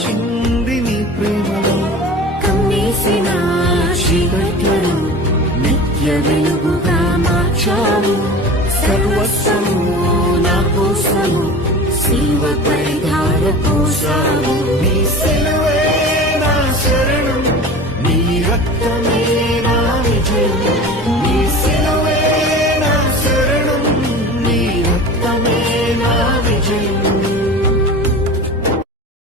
నడిపించింది నీ ప్రేమలో. కమ్మేసిన చీకట్లను నిత్య వెలుగుగా మార్చావు. సర్వస్వము నా కోసము శిలువపై ధార పోసావు. నీ సిలువే నా శరణం, నీ రక్తమే